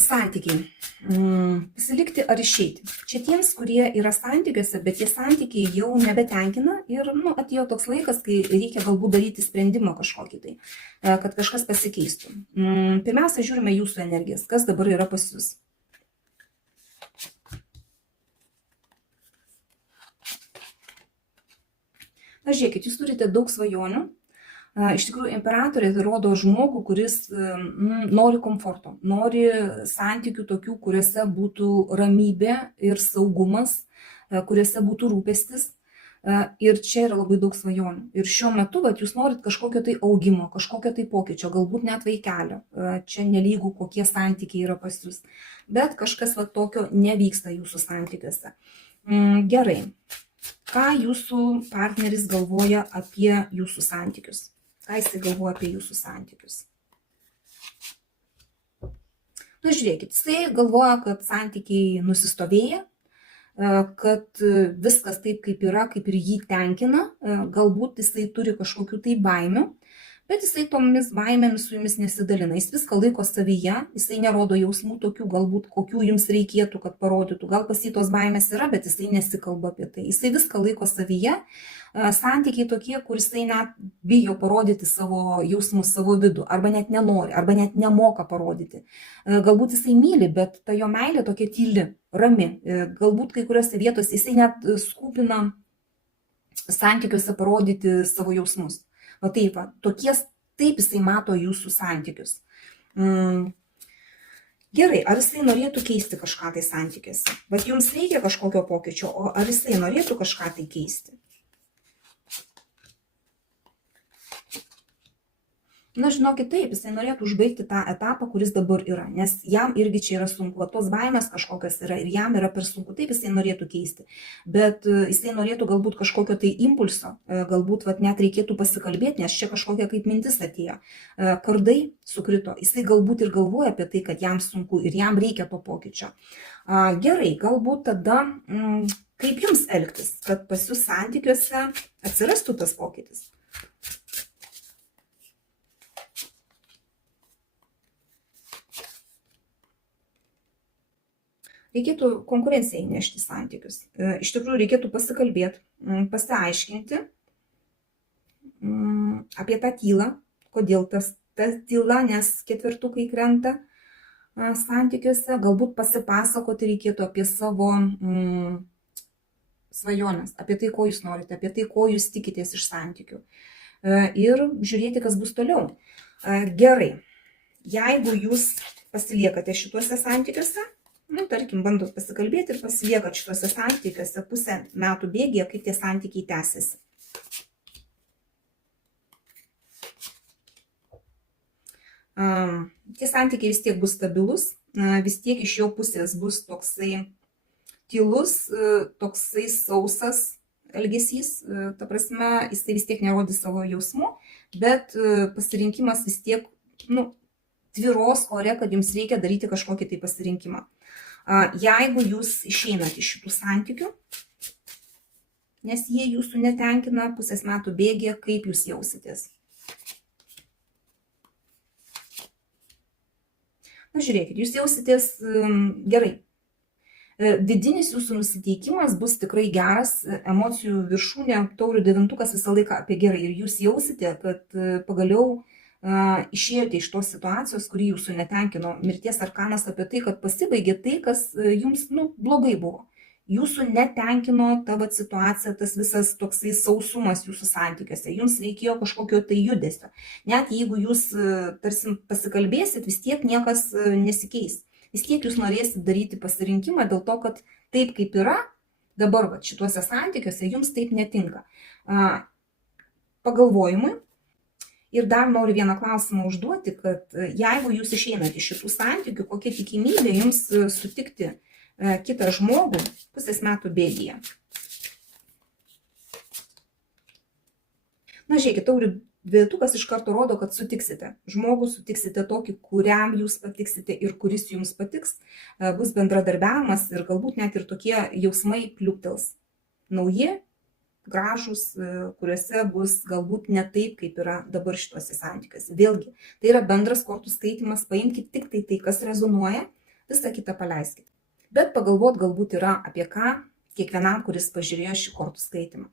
Santykiai. Pasilikti ar išeiti. Čia tiems, kurie yra santykiuose, bet tie santykiai jau nebetenkina ir atėjo toks laikas, kai reikia galbūt daryti sprendimą kažkokį tai, kad kažkas pasikeistų. Pirmiausia, žiūrime jūsų energijas, kas dabar yra pas jūs. Na, žiūrėkit, jūs turite daug svajonių. Iš tikrųjų, imperatorė rodo žmogų, kuris nori komforto, nori santykių tokių, kuriuose būtų ramybė ir saugumas, kuriuose būtų rūpestis. Ir čia yra labai daug svajonių. Ir šiuo metu jūs norit kažkokio tai augimo, kažkokio tai pokyčio, galbūt net vaikelio. Čia nelygų, kokie santykiai yra pas jūs. Bet kažkas tokio nevyksta jūsų santykiuose. Gerai. Ką jūsų partneris galvoja apie jūsų santykius? Ką jisai galvoja apie jūsų santykius? Na, žiūrėkit, jisai galvoja, kad santykiai nusistovėja, kad viskas taip, kaip yra, kaip ir jį tenkina. Galbūt jisai turi kažkokių tai baimių, bet jisai tomis baimėmis su jumis nesidalina. Jis viską laiko savyje, jisai nerodo jausmų tokių, galbūt kokių jums reikėtų, kad parodytų. Gal pas jį tos baimės yra, bet jisai nesikalba apie tai. Jisai viską laiko savyje. Santykiai tokie, kur jisai net bijo parodyti savo jausmus, savo vidų, arba net nenori, arba net nemoka parodyti. Galbūt jisai myli, bet ta jo meilė tokia tyli, rami. Galbūt kai kuriuose vietose jisai net skūpina santykiuose parodyti savo jausmus. Taip jisai mato jūsų santykius. Gerai, ar jisai norėtų keisti kažką tai santykiuose? Jums reikia kažkokio pokyčio, o ar jisai norėtų kažką tai keisti? Na, žinokit, taip, jisai norėtų užbaigti tą etapą, kuris dabar yra, nes jam irgi čia yra sunku, tos baimės kažkokios yra ir jam yra per sunku, taip jisai norėtų keisti, bet jisai norėtų galbūt kažkokio tai impulso, galbūt net reikėtų pasikalbėti, nes čia kažkokia kaip mintis atėjo. Kardai sukrito, jisai galbūt ir galvoja apie tai, kad jam sunku ir jam reikia to pokyčio. Gerai, galbūt tada kaip jums elgtis, kad pas jūs santykiuose atsirastų tas pokytis? Reikėtų konkurenciją įnešti santykius. Iš tikrųjų, reikėtų pasikalbėti, pasiaiškinti apie tą tylą, kodėl ta tyla, nes ketvirtukai krenta santykiuose. Galbūt pasipasakoti reikėtų apie savo svajones, apie tai, ko jūs norite, apie tai, ko jūs tikitės iš santykių. Ir žiūrėti, kas bus toliau. Gerai, jeigu jūs pasiliekate šituose santykiuose, tarkim, bandot pasikalbėti ir pasiliekat šituose santykiuose pusę metų bėgyje, kaip tie santykiai tęsiasi. Tie santykiai vis tiek bus stabilus, vis tiek iš jo pusės bus toksai tylus, toksai sausas elgesys, ta prasme, jisai vis tiek nerodys savo jausmų, bet pasirinkimas vis tiek, tvyros ore, kad jums reikia daryti kažkokį tai pasirinkimą. Jeigu jūs išeinate iš šitų santykių, nes jie jūsų netenkina pusės metų bėgyje, kaip jūs jausitės? Na, žiūrėkit, jūs jausitės gerai. Vidinis jūsų nusiteikimas bus tikrai geras, emocijų viršūnė, taurių devintukas visą laiką apie gerai. Ir jūs jausite, kad pagaliau išėjote iš tos situacijos, kuri jūsų netenkino. Mirties arkanas apie tai, kad pasibaigė tai, kas jums blogai buvo. Jūsų netenkino ta situacija, tas visas toksai sausumas jūsų santykiuose. Jums reikėjo kažkokio tai judesio. Net jeigu jūs tarsi pasikalbėsit, vis tiek niekas nesikeis. Vis tiek jūs norėsit daryti pasirinkimą dėl to, kad taip kaip yra, dabar šituose santykiuose jums taip netinka. Pagalvojimui. Ir dar noriu vieną klausimą užduoti, kad jeigu jūs išeinate iš šitų santykių, kokia tikimybė jums sutikti kitą žmogų pusės metų bėgyje? Na, žiūrėkit, taurių dvietukas iš karto rodo, kad sutiksite. Žmogų sutiksite tokį, kuriam jūs patiksite ir kuris jums patiks. Bus bendradarbiavimas ir galbūt net ir tokie jausmai pliūptels. Nauji, gražus, kuriuose bus galbūt ne taip, kaip yra dabar šituose santykiuose. Vėlgi, tai yra bendras kortų skaitymas, paimkite tik tai, kas rezonuoja, Visą kitą paleiskite. Bet pagalvot galbūt yra apie ką kiekvienam, kuris pažiūrėjo šį kortų skaitymą.